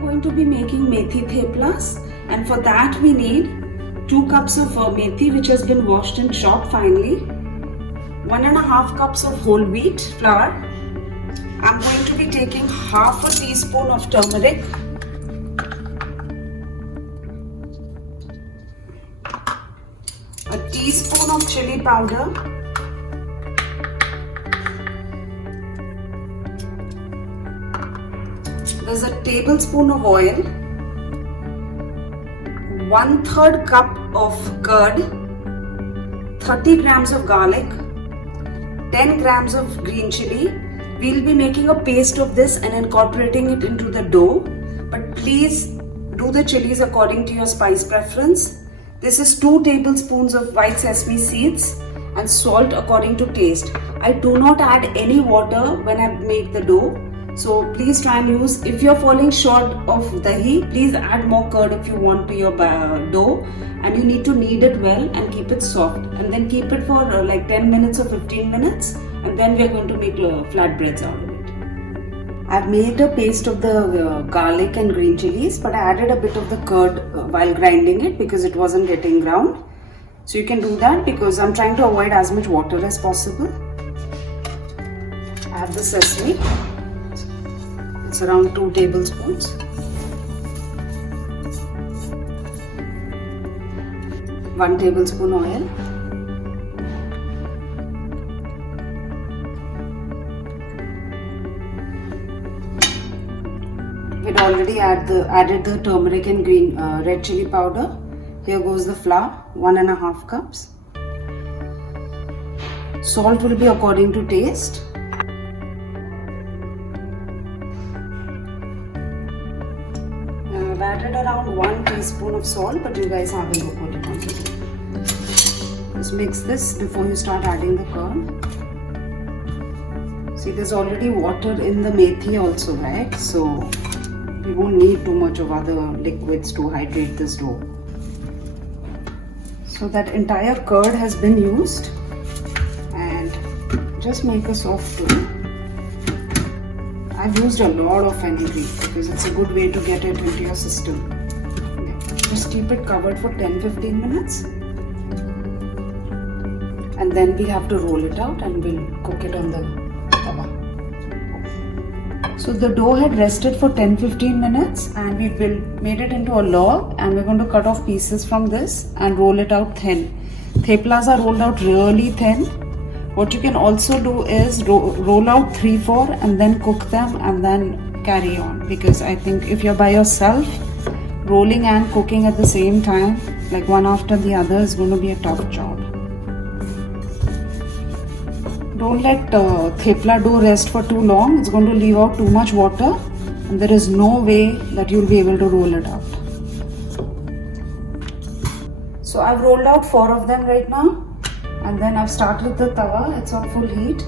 going to be making methi theplas, and for that we need 2 cups of methi which has been washed and chopped finely, 1.5 cups of whole wheat flour. I'm going to be taking half a teaspoon of turmeric, a teaspoon of chili powder, there's a tablespoon of oil, 1/3 cup of curd, 30 grams of garlic, 10 grams of green chili. We'll be making a paste of this and incorporating it into the dough, but please do the chilies according to your spice preference. This is 2 tablespoons of white sesame seeds and salt according to taste. I do not add any water when I make the dough. So please try and use, if you're falling short of dahi, please add more curd if you want to your dough, and you need to knead it well and keep it soft, and then keep it for like 10 minutes or 15 minutes, and then we're going to make flatbreads out of it. I've made a paste of the garlic and green chilies, but I added a bit of the curd while grinding it because it wasn't getting ground. So you can do that because I'm trying to avoid as much water as possible. I have the sesame. It's around 2 tablespoons. One tablespoon oil. We'd already added the turmeric and green red chili powder. Here goes the flour, 1.5 cups. Salt will be according to taste. I've added around 1 teaspoon of salt, but you guys have a look what you want to do. Just mix this before you start adding the curd. See, there's already water in the methi also, right? So you won't need too much of other liquids to hydrate this dough. So that entire curd has been used, and just make a soft dough. I've used a lot of fenugreek because it's a good way to get it into your system. Just keep it covered for 10-15 minutes, and then we have to roll it out and we'll cook it on the tawa. So the dough had rested for 10-15 minutes, and we made it into a log, and we're going to cut off pieces from this and roll it out thin. Theplas are rolled out really thin. What you can also do is roll out 3-4 and then cook them and then carry on, because I think if you're by yourself, rolling and cooking at the same time, like one after the other, is going to be a tough job. Don't let thepla dough rest for too long. It's going to leave out too much water, and there is no way that you'll be able to roll it out. So I've rolled out 4 of them right now. And then I've started the tawa, it's on full heat.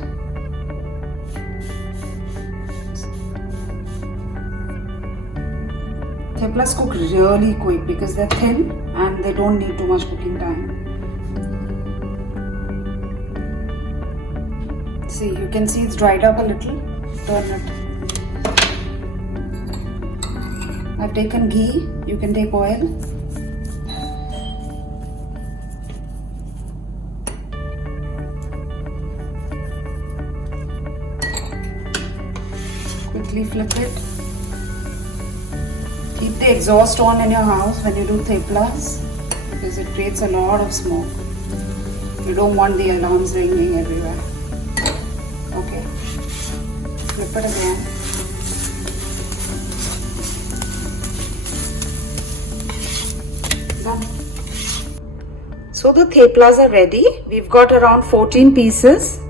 Theplas cook really quick because they're thin and they don't need too much cooking time. See, you can see it's dried up a little. Turn it. I've taken ghee, you can take oil. Quickly flip it. Keep the exhaust on in your house when you do theplas because it creates a lot of smoke. You don't want the alarms ringing everywhere. Okay. Flip it again. Done. So the theplas are ready. We've got around 14 pieces,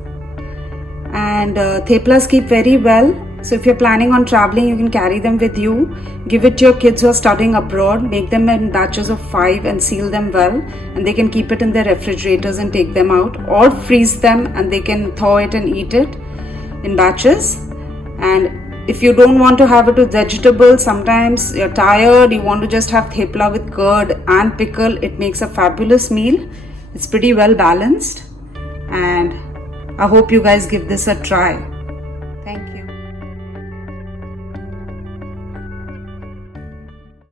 and theplas keep very well. So if you're planning on traveling, you can carry them with you. Give it to your kids who are studying abroad. Make them in batches of 5 and seal them well, and they can keep it in their refrigerators and take them out, or freeze them and they can thaw it and eat it in batches. And if you don't want to have it with vegetables, sometimes you're tired, you want to just have thepla with curd and pickle, it makes a fabulous meal. It's pretty well balanced, and I hope you guys give this a try. Thank you.